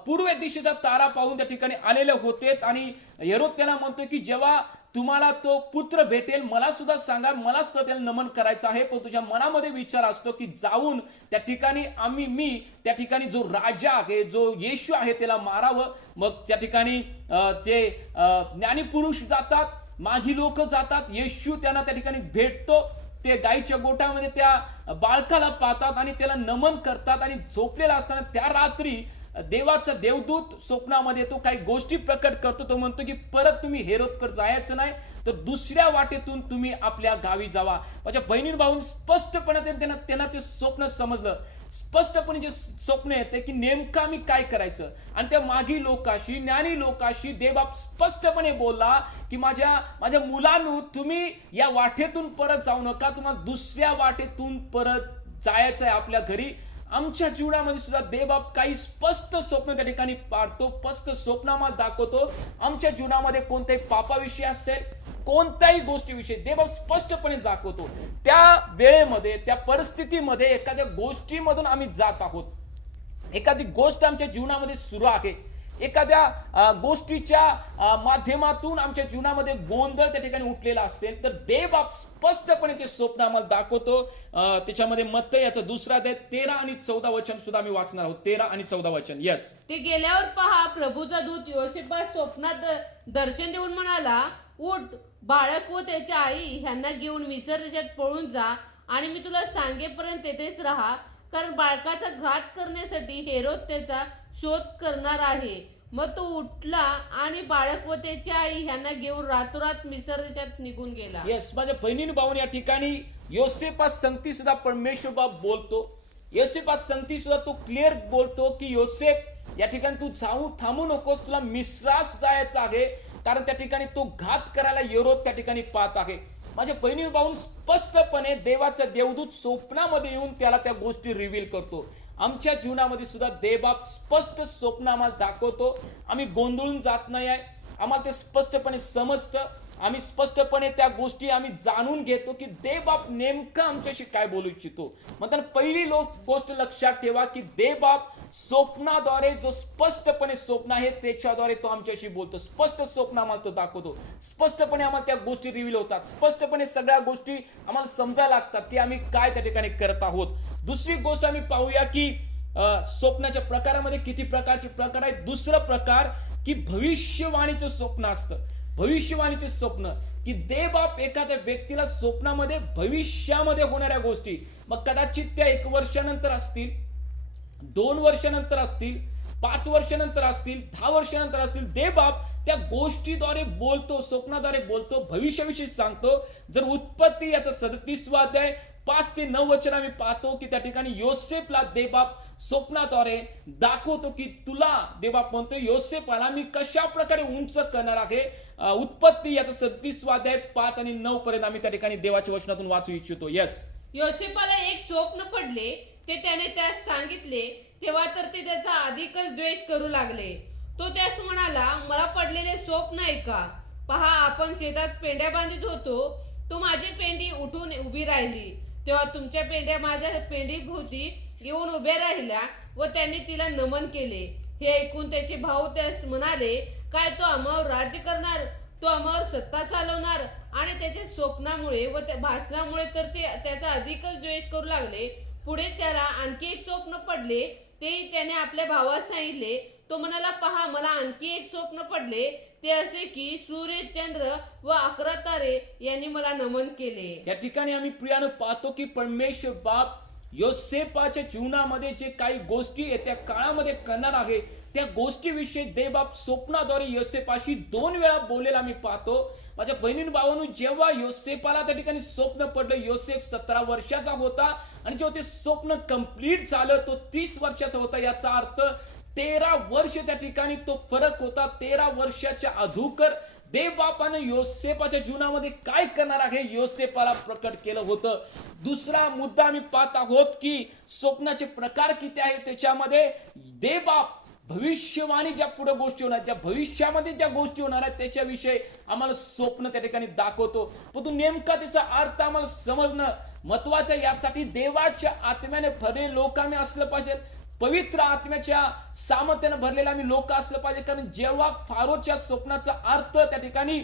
पूर्व दिशेचा तारा पाहून त्या ठिकाणी आलेले होते. आणि हेरोद त्यांना म्हणतो की जेव्हा तुम्हाला तो पुत्र भेटेल मला सुद्धा सांगा, मला सुद्धा त्याला नमन करायचं आहे. पण तुझ्या मनामध्ये विचार असतो की जाऊन त्या ठिकाणी मी त्या ठिकाणी जो राजा आहे, जो येशू आहे त्याला मारावं. मग त्या ठिकाणी जे ज्ञानी पुरुष जातात, मागी लोक जातात, येशू त्यांना त्या ठिकाणी भेटतो. ते गायीच्या गोठ्यामध्ये त्या बाळकाला पाहतात आणि त्याला नमन करतात. आणि झोपलेला असताना त्या रात्री देवाचा देवदूत स्वप्नामध्ये तो काही गोष्टी प्रकट करतो. तो म्हणतो की परत तुम्ही हेरोदकडे जायचं नाही, तर दुसऱ्या वाटेतून तुम्ही आपल्या गावी जावा. माझ्या बहिणी भाऊन स्पष्टपणे त्यांना ते स्वप्न समजलं. स्पष्टपणे जे स्वप्न येते की नेमकं आम्ही काय करायचं. आणि त्या मागी लोकाशी, ज्ञानी लोकाशी देवबाप स्पष्टपणे बोलला की माझ्या मुलांनो, तुम्ही या वाटेतून परत जाऊ नका, तुम्हाला दुसऱ्या वाटेतून परत जायचं आहे आपल्या घरी. आमच्या जीवनामध्ये सुद्धा देवबाप काही स्पष्ट स्वप्न त्या ठिकाणी पाडतो, स्पष्ट स्वप्न आम्हाला दाखवतो. आमच्या जीवनामध्ये कोणत्याही पापाविषयी असेल, कोणत्याही गोष्टीविषयी देवबाप स्पष्टपणे दाखवतो. त्या वेळेमध्ये, त्या परिस्थितीमध्ये, एखाद्या गोष्टीमधून आम्ही जात आहोत, एखादी गोष्ट आमच्या जीवनामध्ये सुरू आहे, एखाद्या गोष्टीच्या माध्यमातून आमच्या जीवनामध्ये गोंधळ त्या ठिकाणी उठलेला असेल, तर देवबाप स्पष्टपणे ते स्वप्न आम्हाला दाखवतो. त्याच्यामध्ये मत्ती याचा 2रा अध्याय 13 आणि 14 वचन सुद्धा आम्ही वाचणार आहोत. 13 आणि 14 वचन. यस. ते गेल्यावर पहा, प्रभूचा दूत योसेफास स्वप्नात दर्शन देऊन म्हणाला, उठ, बाळक व त्याची आई ह्यांना घेऊन मिसर देशात पळून जा आणि मी तुला सांगेपर्यंत तेथेच राहा, कारण बाळकाचा घात करण्यासाठी हेरोद त्याचा शोध करणार आहे. मग तो उठला आणि बाळक व त्याची आई ह्यांना घेऊन रातोरात मिसर देशात निघून गेला. येस, माझ्या बहिणीने भाऊन या ठिकाणी योसेफा संगती सुद्धा परमेश्वर बाप बोलतो. योसेफा संगती सुद्धा तो क्लिअर बोलतो की योसेफ, या ठिकाणी तू थांबू नकोस, तुला मिस्रास जायचं आहे, कारण त्या ठिकाणी तो घात करायला हेरोद त्या ठिकाणी पाहत आहे. माझ्या बहिणी भाऊन स्पष्टपणे देवाचा देवदूत स्वप्नामध्ये येऊन त्याला त्या गोष्टी रिव्हील करतो. आमच्या जीवनामध्ये सुद्धा देवबाप स्पष्ट स्वप्न आम्हाला दाखवतो. आम्ही गोंधळून जात नाही आहे, आम्हाला ते स्पष्टपणे समजतं. आम्ही स्पष्टपणे त्या गोष्टी आम्ही जाणून घेतो की देवबाप नेमकं आमच्याशी काय बोलू इच्छितो. म्हणताना पहिली गोष्ट लक्षात ठेवा की देवबाप स्वप्नाद्वारे, जो स्पष्टपणे स्वप्न आहे त्याच्याद्वारे तो आमच्याशी बोलतो. स्पष्ट स्वप्न आम्हाला तो दाखवतो, स्पष्टपणे आम्हाला त्या गोष्टी रिव्हील होतात, स्पष्टपणे सगळ्या गोष्टी आम्हाला समजायला लागतात की आम्ही काय त्या ठिकाणी करत आहोत. दुसरी गोष्ट आम्ही पाहूया की स्वप्नाच्या प्रकारामध्ये किती प्रकारचे प्रकार आहेत. दुसरं प्रकार की भविष्यवाणीचं स्वप्न असतं. भविष्यवाणीचे स्वप्न की देवबाप एखाद्या व्यक्तीला स्वप्नामध्ये भविष्यामध्ये होणाऱ्या गोष्टी, मग कदाचित त्या 1 वर्षानंतर असतील, 2 वर्षानंतर असतील, 5 वर्षानंतर असतील, 10 वर्षानंतर असतील, देवबाप त्या गोष्टीद्वारे बोलतो, स्वप्नाद्वारे बोलतो, भविष्याविषयी सांगतो. जर उत्पत्ती याचा 37वा अध्याय 5 ते 9 वचन आम्ही पाहतो की त्या ठिकाणी योसेफला देवबाप स्वप्नाद्वारे दाखवतो की तुला, देवबाप म्हणतो योसेफला मी कशा प्रकारे उंच करणार आहे. उत्पत्ती याचा 37वा अध्याय 5 आणि 9 पर्यंत आम्ही त्या ठिकाणी देवाच्या वचनातून वाचू इच्छितो. यस, योसेफाला एक स्वप्न पडले, ते त्याने त्यास सांगितले. तेव्हा तर ते त्याचा अधिकच द्वेष करू लागले. तो त्यास म्हणाला, मला पडलेले स्वप्न आहे का? पहा, आपण शेतात पेंड्या बांधित होतो, तो माझी पेंडी उठून उभी राहिली. तेव्हा तुमच्या पेंड्या माझ्या पेंडीभोवती येऊन उभ्या राहिल्या व त्यांनी तिला नमन केले. हे ऐकून त्याचे भाऊ त्यास म्हणाले, काय तो आम्हावर राज्य करणार? तो आम्हावर सत्ता चालवणार? आणि त्याच्या स्वप्नामुळे व त्या भाषणामुळे तर ते त्याचा अधिकच द्वेष करू लागले. पुढे त्याला आणखी एक स्वप्न पडले, तेही त्याने आपल्या भावास सांगितले. तो म्हणाला, पहा, मला आणखी एक स्वप्न पडले, ते असे की सूर्य, चंद्र व 11 तारे यांनी मला नमन केले. या ठिकाणी आम्ही प्रियानं पाहतो की परमेश्वर बाप योसेफाच्या जीवनामध्ये जे काही गोष्टी येत्या काळामध्ये करणार आहे, त्या गोष्टीविषयी देवबाप स्वप्नाद्वारे योसेफाशी 2 वेळा बोलेला आम्ही पाहतो. माझ्या बहिणीन भावांनो, जेव्हा योसेफाला त्या ठिकाणी स्वप्न पडलं, योसेफ 17 वर्षाचा होता आणि जेव्हा ते स्वप्न कंप्लीट झालं तो 30 वर्षाचा होता. याचा अर्थ 13 वर्ष त्या ठिकाणी तो फरक होता. 13 वर्षाच्या अधुकर देवबापानं योसेफाच्या जीवनामध्ये काय करणार आहे योसेफाला प्रकट केलं होतं. दुसरा मुद्दा आम्ही पाहत आहोत की स्वप्नाचे प्रकार किती आहेत. त्याच्यामध्ये देवबाप भविष्यवाणी, ज्या पुढे गोष्टी होणार, ज्या भविष्यामध्ये ज्या गोष्टी होणार आहेत त्याच्याविषयी आम्हाला स्वप्न त्या ठिकाणी दाखवतो. परंतु नेमका त्याचा अर्थ आम्हाला समजणं महत्वाचं आहे. यासाठी देवाच्या आत्म्याने भरलेले लोक आम्ही असलं पाहिजे, पवित्र आत्म्याच्या सामर्थ्याने भरलेला आम्ही लोक असलं पाहिजे. कारण जेव्हा फारोच्या स्वप्नाचा अर्थ त्या ठिकाणी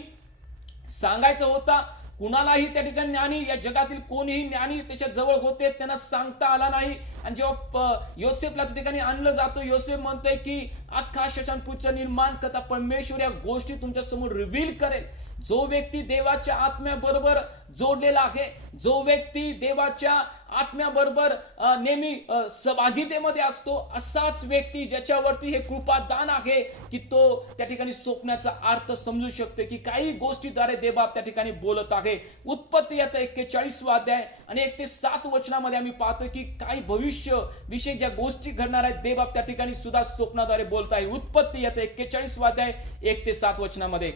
सांगायचा होता, कुणालाही त्या ठिकाणी ज्ञानी, या जगातील कोणीही ज्ञानी त्याच्या जवळ होते, त्यांना सांगता आला नाही. आणि जेव्हा योसेफला त्या ठिकाणी आणलं जातं, योसेफ म्हणतोय की अख्खा शशानपूरचं निर्माण करता परमेश्वर या गोष्टी तुमच्या समोर रिव्हील करेल. जो व्यक्ती देवाच्या आत्म्याबरोबर जोडलेला आहे, जो व्यक्ती देवाच्या आत्म्याबरोबर नेहमी सहभागितेमध्ये असतो, असाच व्यक्ती ज्याच्यावरती हे कृपादान आहे की तो त्या ठिकाणी स्वप्नाचा अर्थ समजू शकते की काही गोष्टीद्वारे देवबाप त्या ठिकाणी बोलत आहे. उत्पत्ती याचा 41वा अध्याय आणि 1 ते 7 वचनामध्ये आम्ही पाहतो की काही भविष्य विषयी ज्या गोष्टी घडणार आहेत देवबाप त्या ठिकाणी सुद्धा स्वप्नाद्वारे बोलत आहे. उत्पत्ती याचा 41वा अध्याय 1 ते 7 वचनामध्ये.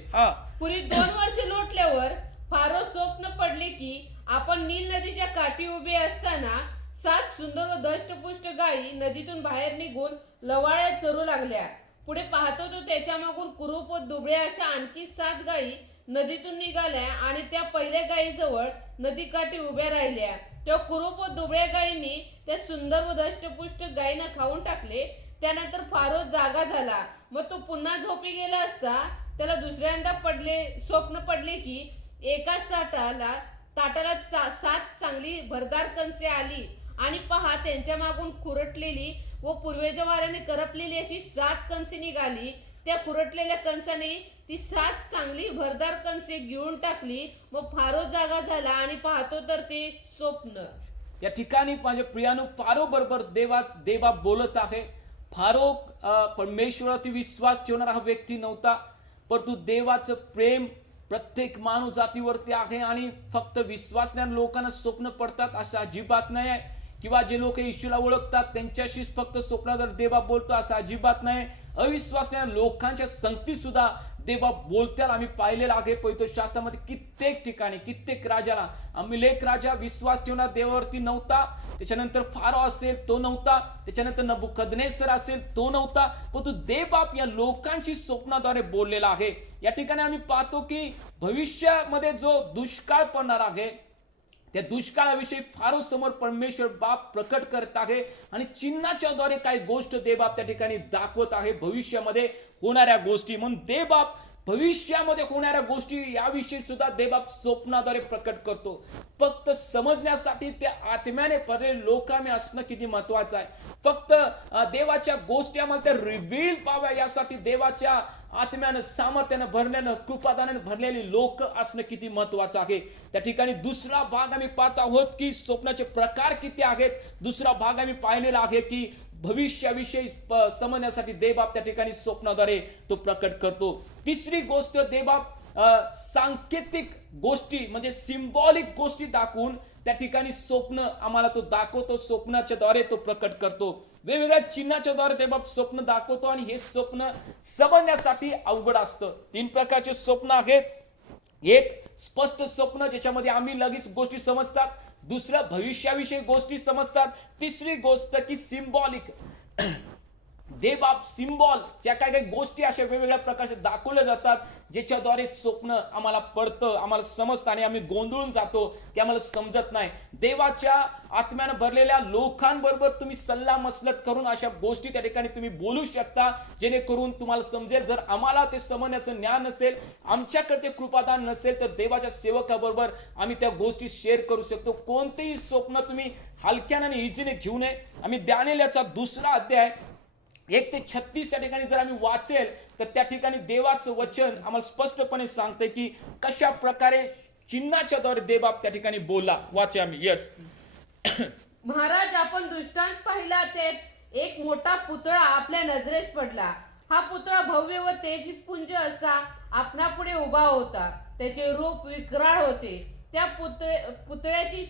पुढे 2 वर्ष लोटल्यावर फारो स्वप्न पडले की आपण नील नदीच्या काठी उभे असताना 7 सुंदर व दष्टपुष्ट गायी नदीतून बाहेर निघून लवाळ्यात चरू लागल्या. पुढे पाहतो तो त्याच्या मागून कुरूप व दुबळ्या अशा आणखी 7 गायी नदीतून निघाल्या आणि त्या पहिल्या गायीजवळ नदीकाठी उभ्या राहिल्या. तेव्हा कुरूप व दुबळ्या गायींनी त्या सुंदर व दष्टपुष्ट गायींना खाऊन टाकले. त्यानंतर फारो जागा झाला. मग तो पुन्हा झोपी गेला असता त्याला दुसऱ्यांदा स्वप्न पडले की एकाच ताटाला 7 चांगली भरदार कंसे आली आणि पहा, त्यांच्या मागून खुरटलेली व पूर्वेच्या वाऱ्याने करपलेली अशी 7 कंसे निघाली. त्या कुरटलेल्या कंसाने ती 7 चांगली भरदार कंसे गिळून टाकली. मग फारो जागा झाला आणि पाहतो तर ते स्वप्न. या ठिकाणी माझ्या प्रियानो फारो बरोबर देवा बोलत आहे. फारो परमेश्वरावरती विश्वास ठेवणारा हा व्यक्ती नव्हता, परंतु देवाचं प्रेम प्रत्येक मानव जातीवरती आहे आणि फक्त विश्वासणाऱ्या लोकांना स्वप्न पडतात असं अजिबात नाही आहे, किंवा जे लोक येशूला ओळखतात त्यांच्याशीच फक्त स्वप्नाद्वारे देवा बोलतो असं अजिबात नाही. अविश्वासणाऱ्या लोकांच्या संगती सुद्धा देवा बोलत्याला आम्ही पाहिलेला आहे. पवित्र शास्त्रामध्ये कित्येक ठिकाणी कित्येक राजाला, अमिलेक राजा विश्वास ठेवणार देवावरती नव्हता, त्याच्यानंतर फारो असेल तो नव्हता, त्याच्यानंतर नबुकदनेसर असेल तो नव्हता, परंतु देवबाप या लोकांची स्वप्नाद्वारे बोललेला आहे. या ठिकाणी आम्ही पाहतो की भविष्यामध्ये जो दुष्काळ पडणार आहे त्या दुष्काळाविषयी फारो समोर परमेश्वर बाप प्रकट करत आहे आणि चिन्हाच्या द्वारे काही गोष्ट देवबाप त्या ठिकाणी दाखवत आहे भविष्यामध्ये होणाऱ्या गोष्टी. म्हणून देवबाप भविष्यामध्ये होणाऱ्या गोष्टी याविषयी सुद्धा देवबाप स्वप्नाद्वारे प्रकट करतो. फक्त समजण्यासाठी त्या आत्म्याने भरलेले लोक आम्ही असणं किती महत्वाचं आहे. फक्त देवाच्या गोष्टी आम्हाला रिव्हील पाव्या यासाठी देवाच्या आत्म्यानं सामर्थ्यानं भरल्यानं कृपादानाने भरलेली लोक असणं किती महत्वाचं आहे. त्या ठिकाणी दुसरा भाग आम्ही पाहत आहोत की स्वप्नाचे प्रकार किती आहेत. दुसरा भाग आम्ही पाहिलेला आहे की भविष्याविषयी समजण्यासाठी देवबाप त्या ठिकाणी स्वप्नाद्वारे तो प्रकट करतो. तिसरी गोष्ट देवबाप सांकेतिक गोष्टी म्हणजे सिम्बॉलिक गोष्टी दाखवून त्या ठिकाणी स्वप्न आम्हाला तो दाखवतो. स्वप्नाच्या द्वारे तो प्रकट करतो. वेगवेगळ्या चिन्हाच्या द्वारे देवबाप स्वप्न दाखवतो आणि हे स्वप्न समजण्यासाठी अवघड असतं. 3 प्रकारचे स्वप्न आहेत. एक स्पष्ट स्वप्न ज्याच्यामध्ये आम्ही लगेच गोष्टी समजतात. दुसरं भविष्याविषयी गोष्टी समजतात. तिसरी गोष्ट की सिम्बॉलिक देवबाप सिम्बॉल ज्या काही गोष्टी अशा वेगवेगळ्या प्रकारचे दाखवल्या जातात ज्याच्याद्वारे स्वप्न आम्हाला पडतं, आम्हाला समजतं आणि आम्ही गोंधळून जातो की आम्हाला समजत नाही. देवाच्या आत्म्यानं भरलेल्या लोकांबरोबर तुम्ही सल्ला मसलत करून अशा गोष्टी त्या ठिकाणी तुम्ही बोलू शकता जेणेकरून तुम्हाला समजेल. जर आम्हाला ते समजण्याचं ज्ञान नसेल, आमच्याकडे ते कृपादान नसेल, तर देवाच्या सेवकाबरोबर आम्ही त्या गोष्टी शेअर करू शकतो. कोणतेही स्वप्न तुम्ही हलक्याने आणि इझीने घेऊ नये. आम्ही दानिएलचा 2रा अध्याय 1 ते 36 त्या ठिकाणी जर आम्ही वाचेल तर त्या ठिकाणी देवाचं वचन आम्हाला स्पष्टपणे सांगते की कशा प्रकारे चिन्हाच्या द्वारे देवबाप त्या ठिकाणी बोलला. वाचे आम्ही. यस महाराज, आपण दृष्टांत पाहिला ते एक मोठा पुतळा आपल्या नजरेस पडला. हा पुतळा भव्य व तेजपुंज असा आपणापुढे उभा होता. त्याचे रूप विक्राळ होते. त्या पुतळ्याची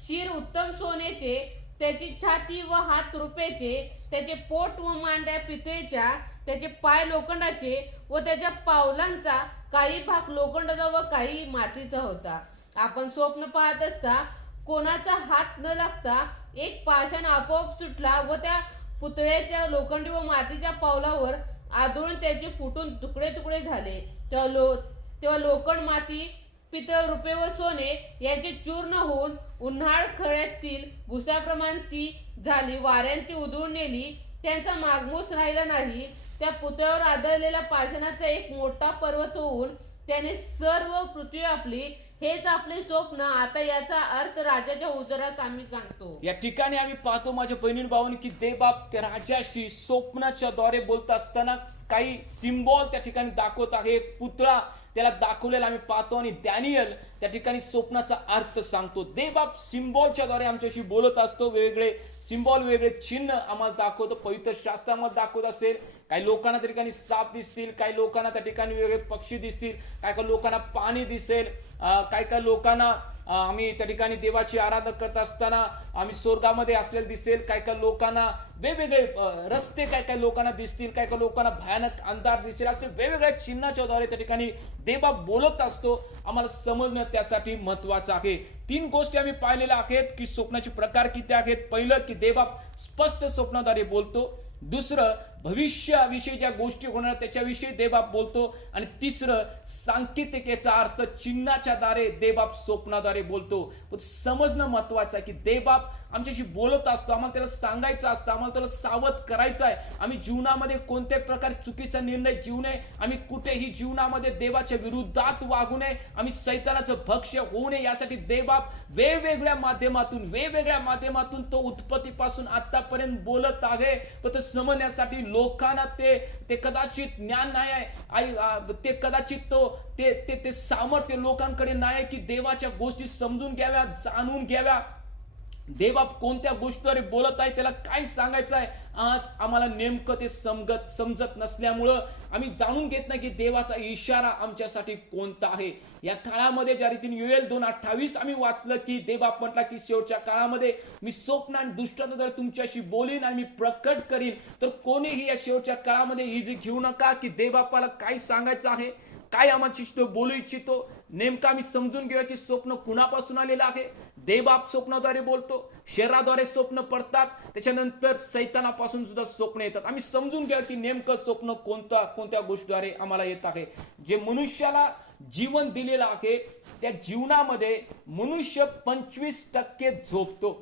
शिर उत्तम सोन्याचे, त्याची छाती व हात रुपेचे, त्याचे पोट व मांड्या पितळेच्या, त्याचे पाय लोखंडाचे व त्याच्या पावलांचा काही भाग लोखंडाचा व काही मातीचा होता. आपण स्वप्न पाहत असता कोणाचा हात न लागता एक पाषाण आपोआप सुटला व त्या पुतळ्याच्या लोखंडी व मातीच्या पावलावर आदळून त्याचे फुटून तुकडे तुकडे झाले. तेव्हा लोखंड, माती, पितळ, रुपे व सोने यांचे चूर्ण होऊन उन्हाळ खळ्यातील भुसाप्रमाणे ती झाली. वाऱ्याने ती उधळून नेली. त्यांचा मागमूस राहिला नाही. त्या पुतळ्यावर आदळलेला पाषाणाचा एक मोठा पर्वत होऊन त्याने सर्व पृथ्वी आपली. हेच आपले स्वप्न. आता याचा अर्थ राजाच्या उजरात आम्ही सांगतो. या ठिकाणी आम्ही पाहतो माझ्या बहिणी भावांनी की देवबाप त्या राजाशी स्वप्नाच्या द्वारे बोलत असताना काही सिम्बॉल त्या ठिकाणी दाखवत आहे. एक पुतळा त्याला दाखवलेला आम्ही पाहतो आणि दानिएल त्या ठिकाणी स्वप्नाचा अर्थ सांगतो. देवबाप सिम्बॉलच्या द्वारे आमच्याशी बोलत असतो. वेगवेगळे सिम्बॉल, वेगळे चिन्ह आम्हाला दाखवतो. पवित्र शास्त्रामध्ये दाखवत असेल. काही लोकांना त्या ठिकाणी साप दिसतील, काही लोकांना त्या ठिकाणी वेगळे पक्षी दिसतील, काही लोकांना पाणी दिसेल, काही लोकांना आम्ही त्या ठिकाणी देवाची आराधना करत असताना आम्ही स्वर्गामध्ये असलेलं दिसेल. काही लोकांना वेगवेगळे रस्ते काही लोकांना दिसतील, काही लोकांना भयानक अंधार दिसेल. असे वेगवेगळ्या चिन्हाच्या द्वारे त्या ठिकाणी देवबाप बोलत असतो. आम्हाला समजणं त्यासाठी महत्वाचं आहे. 3 गोष्टी आम्ही पाहिलेल्या आहेत की स्वप्नाचे प्रकार किती आहेत. पहिलं की देवबाप स्पष्ट स्वप्नाद्वारे बोलतो. दुसरं भविष्याविषयी ज्या गोष्टी होणार त्याच्याविषयी देवबाप बोलतो. आणि तिसरं सांकेतिकेचा अर्थ चिन्हाच्या द्वारे देवबाप स्वप्नाद्वारे बोलतो. पण समजणं महत्वाचं आहे की देवबाप आमच्याशी बोलत असतो. आम्हाला त्याला सांगायचं असतं, आम्हाला त्याला सावध करायचं आहे. आम्ही जीवनामध्ये कोणत्याही प्रकारे चुकीचा निर्णय घेऊ नये. आम्ही कुठेही जीवनामध्ये देवाच्या विरुद्धात वागू नये. आम्ही सैतानाचं भक्ष्य होऊ नये यासाठी देवबाप वेगवेगळ्या माध्यमातून तो उत्पत्तीपासून आतापर्यंत बोलत आहे. पण समजण्यासाठी लोकांना ते कदाचित ज्ञान नाही आहे, ते कदाचित ते सामर्थ्य लोकांकडे नाही आहे की देवाच्या गोष्टी समजून घ्याव्या, जाणून घ्याव्या. देवा कोणत्या गोष्टीद्वारे बोलत आहे, त्याला काय सांगायचं आहे. आज आम्हाला नेमकं ते समजत नसल्यामुळं आम्ही जाणून घेत नाही की देवाचा इशारा आमच्यासाठी कोणता आहे. या काळामध्ये ज्या रीतीने योएल 2:28 आम्ही वाचलं की देवा म्हटला की शेवटच्या काळामध्ये मी स्वप्न आणि दृष्टांत तुमच्याशी बोलीन आणि मी प्रकट करीन. तर कोणीही या शेवटच्या काळामध्ये इजी घेऊ नका की देवबापाला काय सांगायचं आहे, काय आम्हाला बोलू इच्छितो. नेमकं आम्ही समजून घेऊया की स्वप्न कुणापासून आलेलं आहे. देवबाप स्वप्नाद्वारे बोलतो, शरीराद्वारे स्वप्न पडतात, त्याच्यानंतर सैतानापासून सुद्धा स्वप्न येतात. आम्ही समजून घ्या की नेमकं स्वप्न कोणत्या गोष्टीद्वारे आम्हाला येत आहे. जे मनुष्याला जीवन दिलेलं आहे त्या जीवनामध्ये मनुष्य 25% झोपतो.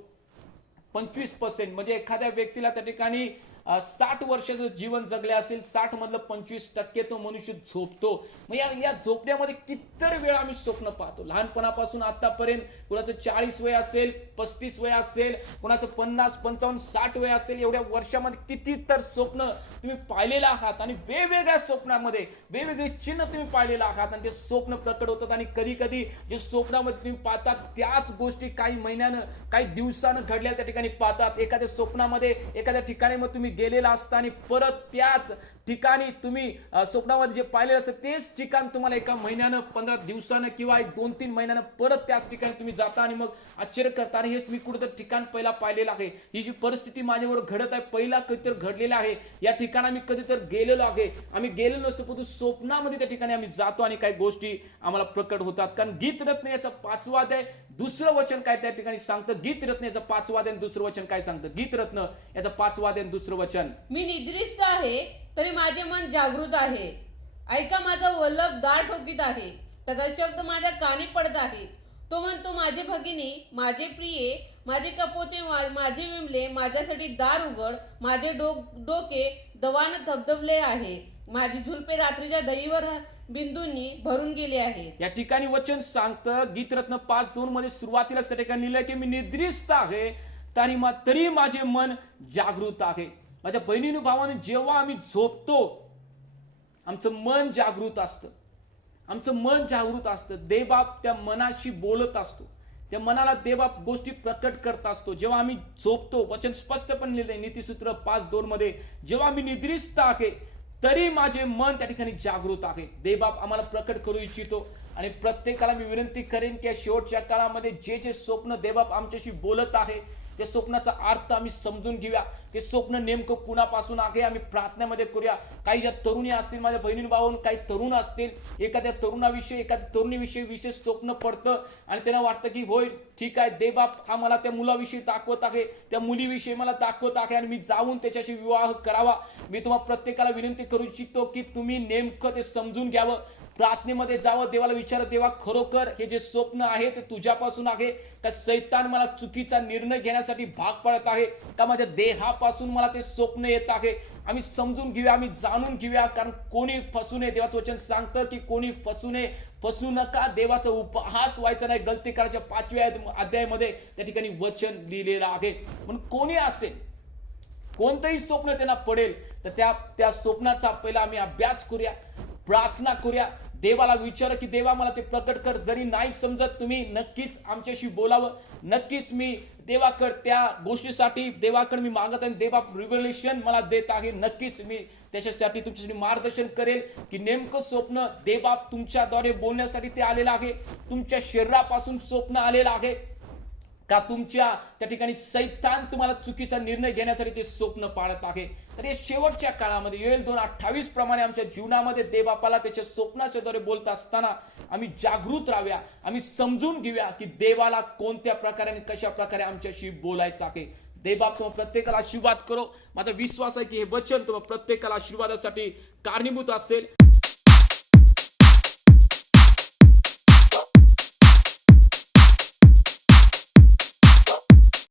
25% म्हणजे एखाद्या व्यक्तीला त्या ठिकाणी 60 वर्षाचं जीवन जगले असेल, 60 मधलं 25% तो मनुष्य झोपतो. मग या झोपण्यामध्ये कितीतर वेळा आम्ही स्वप्न पाहतो. लहानपणापासून आतापर्यंत कुणाचं 40 वय असेल, 35 वय असेल, कुणाचं 50, 55, 60 वय असेल. एवढ्या वर्षामध्ये कितीतर स्वप्न तुम्ही पाहिलेलं आहात आणि वेगवेगळ्या स्वप्नामध्ये वेगवेगळे चिन्ह तुम्ही पाहिलेलं आहात आणि ते स्वप्न प्रकट होतात. आणि कधी कधी जे स्वप्नामध्ये तुम्ही पाहतात त्याच गोष्टी काही महिन्यानं, काही दिवसानं घडल्या त्या ठिकाणी पाहतात. एखाद्या स्वप्नामध्ये एखाद्या ठिकाणी मग तुम्ही गेलेला असता आणि परत त्याच ठिकाणी तुम्ही स्वप्नामध्ये जे पाहिलेलं असतं तेच ठिकाण तुम्हाला एका महिन्यानं, 15 दिवसानं किंवा 2-3 महिन्यानं परत त्याच ठिकाणी तुम्ही जाता आणि मग आश्चर्य करता, आणि हेच मी कुठं ठिकाण पहिला पाहिलेलं आहे. ही जी परिस्थिती माझ्याबरोबर घडत आहे पहिला कधीतर घडलेला आहे. या ठिकाणी आम्ही कधीतर गेलेलो आहे. आम्ही गेलेलो नसतो परंतु स्वप्नामध्ये त्या ठिकाणी आम्ही जातो आणि काही गोष्टी आम्हाला प्रकट होतात. कारण गीतरत्न याचा 5वा अध्याय 2रं वचन काय त्या ठिकाणी सांगतं. गीतरत्न याचा 5वा अध्याय 2रं वचन काय सांगतं. गीतरत्न याचा 5वा अध्याय 2रं वचन. मी निद्रिस्त आहे तरी माझे मन जागृत आहे. ऐका, माझा वल्लभ दार ठोकीत आहे. त्याचा शब्द माझ्या कानी पडत आहे. तो म्हणतो, माझे भगिनी, माझे प्रिये, माझे कपोते, माझे विमले, माझ्यासाठी दार उघड. माझे डोके दवाने धबधबले आहे. माझी झुलपे रात्रीच्या दहीवर बिंदूंनी भरून गेले आहे. या ठिकाणी वचन सांगतं गीतरत्न 5:2 मध्ये सुरुवातीलाच त्या ठिकाणी लिहिलंय की मी निद्रिस्त आहे तरी माझे मन जागृत आहे. माझ्या बहिणीनु भावाने, जेव्हा आम्ही झोपतो आमचं मन जागृत असतं. आमचं मन जागृत असतं. देवबाप त्या मनाशी बोलत असतो. त्या मनाला देवबाप गोष्टी प्रकट करत असतो. जेव्हा आम्ही झोपतो, वचन स्पष्टपणे लिहिलंय नीतिसूत्र 5:2 मध्ये, जेव्हा मी निद्रिस्त आहे तरी माझे मन त्या ठिकाणी जागृत आहे. देवबाप आम्हाला प्रकट करू इच्छितो आणि प्रत्येकाला मी विनंती करेन की या शेवटच्या काळामध्ये जे स्वप्न देवबाप आमच्याशी बोलत आहे त्या स्वप्नाचा अर्थ आम्ही समजून घेऊया. ते स्वप्न नेमकं कुणापासून आहे आम्ही प्रार्थनेमध्ये करूया. काही ज्या तरुणी असतील, माझ्या बहिणी भावांना काही तरुण असतील, एखाद्या तरुणाविषयी एखाद्या तरुणीविषयी विशेष स्वप्न पडतं आणि त्यांना वाटतं की होय ठीक आहे, देवबाप हा मला त्या मुलाविषयी दाखवत आहे, त्या मुलीविषयी मला दाखवत आहे आणि मी जाऊन त्याच्याशी विवाह करावा. मी तुम्हाला प्रत्येकाला विनंती करू इच्छितो की तुम्ही नेमकं ते समजून घ्यावं. प्रार्थनेमध्ये जावं, देवाला विचारा, देवा खरोखर हे जे स्वप्न आहे ते तुझ्यापासून आहे का सैतान मला चुकीचा निर्णय घेण्यासाठी भाग पडत आहे का माझ्या देहापासून मला ते स्वप्न येत आहे. आम्ही समजून घेऊया, आम्ही जाणून घेऊया. कारण कोणी फसू नये. देवाचं वचन सांगतं की कोणी फसू नये, फसू नका, देवाचा उपहास व्हायचा नाही. गलती करायच्या 5व्या अध्यायामध्ये त्या ठिकाणी वचन लिहिलेलं आहे. म्हणून कोणी असेल, कोणतंही स्वप्न त्यांना पडेल तर त्या स्वप्नाचा पहिला आम्ही अभ्यास करूया, प्रार्थना करूया, देवाला विचार की देवा मला ते प्रकट कर. जरी नाही समजत तुम्ही नक्कीच आमच्याशी बोलावं. नक्कीच मी देवाकडे त्या गोष्टीसाठी देवाकडे मी मागत आहे. देवा रिव्हलेशन मला देत आहे. नक्कीच मी त्याच्यासाठी तुमच्यासाठी मार्गदर्शन करेल की नेमकं स्वप्न देवबाप तुमच्याद्वारे बोलण्यासाठी ते आलेलं आहे. तुमच्या शरीरापासून स्वप्न आलेलं आहे का तुमच्या त्या ठिकाणी सैतान तुम्हाला चुकीचा निर्णय घेण्यासाठी ते स्वप्न पाळत आहे. तर या शेवटच्या काळामध्ये योएल 2:28 प्रमाणे आमच्या जीवनामध्ये देवबापाला त्याच्या स्वप्नाच्या द्वारे बोलत असताना आम्ही जागृत राहाव्या. आम्ही समजून घेऊया की देवाला कोणत्या प्रकारे आणि कशा प्रकारे आमच्याशी बोलायचं आहे. देवबाप तुम्हाला प्रत्येकाला आशीर्वाद करो. माझा विश्वास आहे की हे वचन तुम्हाला प्रत्येकाला आशीर्वादासाठी कारणीभूत असेल.